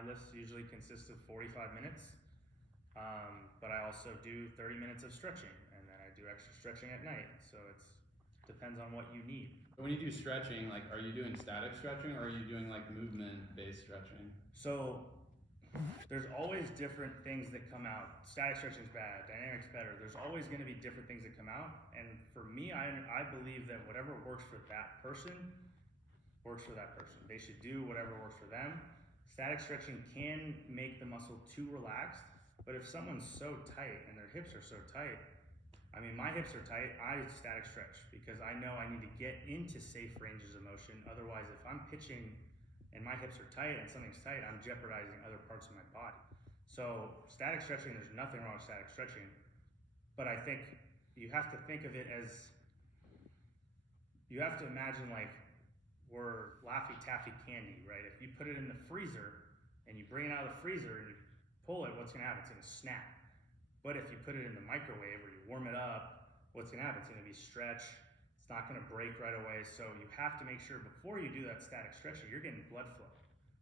My list usually consists of 45 minutes, but I also do 30 minutes of stretching, and then I do extra stretching at night. So it depends on what you need. When you do stretching, like, are you doing static stretching or are you doing like movement-based stretching? So there's always different things that come out. Static stretching is bad, dynamic's better. There's always going to be different things that come out. And for me, I believe that whatever works for that person works for that person. They should do whatever works for them. Static stretching can make the muscle too relaxed, but if someone's so tight and their hips are so tight, I mean, my hips are tight, I static stretch because I know I need to get into safe ranges of motion. Otherwise, if I'm pitching and my hips are tight and something's tight, I'm jeopardizing other parts of my body. So static stretching, there's nothing wrong with static stretching, but I think you have to think of it as, you have to imagine like we're Laffy Taffy candy, right? If you put it in the freezer and you bring it out of the freezer and you pull it, what's gonna happen? It's gonna snap. But if you put it in the microwave or you warm it up, what's gonna happen? It's gonna be stretch. It's not gonna break right away. So you have to make sure before you do that static stretching, you're getting blood flow.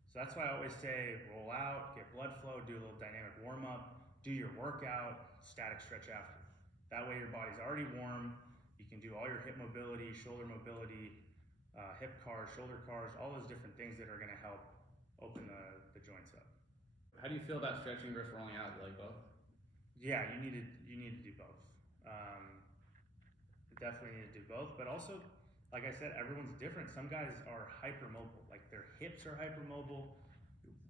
So that's why I always say roll out, get blood flow, do a little dynamic warm up, do your workout, static stretch after. That way your body's already warm. You can do all your hip mobility, shoulder mobility, hip cars, shoulder cars, all those different things that are gonna help open the joints up. How do you feel about stretching versus rolling out, like both? Yeah, you need to do both. Definitely need to do both, but also, like I said, everyone's different. Some guys are hypermobile, like their hips are hypermobile.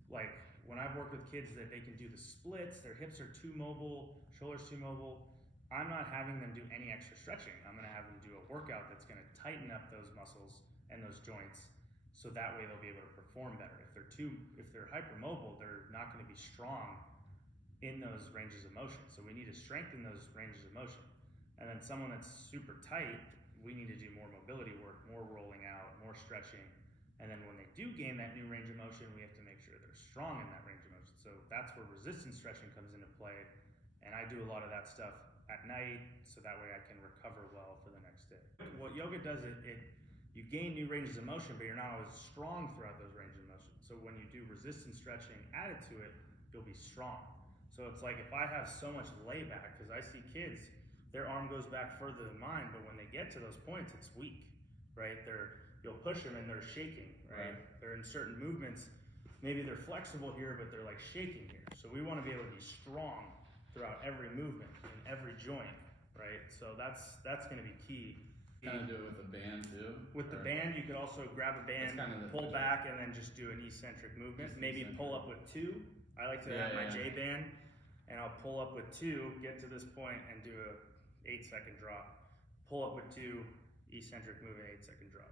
Like when I've worked with kids that they can do the splits, their hips are too mobile, shoulders too mobile. I'm not having them do any extra stretching. I'm gonna have them do a workout that's gonna tighten up those muscles and those joints, so that way they'll be able to perform better. If they're hypermobile, they're not gonna be strong in those ranges of motion. So we need to strengthen those ranges of motion. And then someone that's super tight, we need to do more mobility work, more rolling out, more stretching. And then when they do gain that new range of motion, we have to make sure they're strong in that range of motion. So that's where resistance stretching comes into play. And I do a lot of that stuff at night, so that way I can recover well for the next day. What yoga does, you gain new ranges of motion, but you're not always strong throughout those ranges of motion. So when you do resistance stretching added to it, you'll be strong. So it's like if I have so much layback, because I see kids, their arm goes back further than mine, but when they get to those points, it's weak, right? You'll push them and they're shaking, right? They're in certain movements, maybe they're flexible here, but they're like shaking here. So we want to be able to be strong throughout every movement in every joint, right? So that's going to be key. Kind of do it with a band too? With the band, you could also grab a band, pull back, and then just do an eccentric movement. Maybe pull up with two. I like to have my J band, and I'll pull up with two, get to this point, and do a 8-second drop. Pull up with two, eccentric movement, 8-second drop.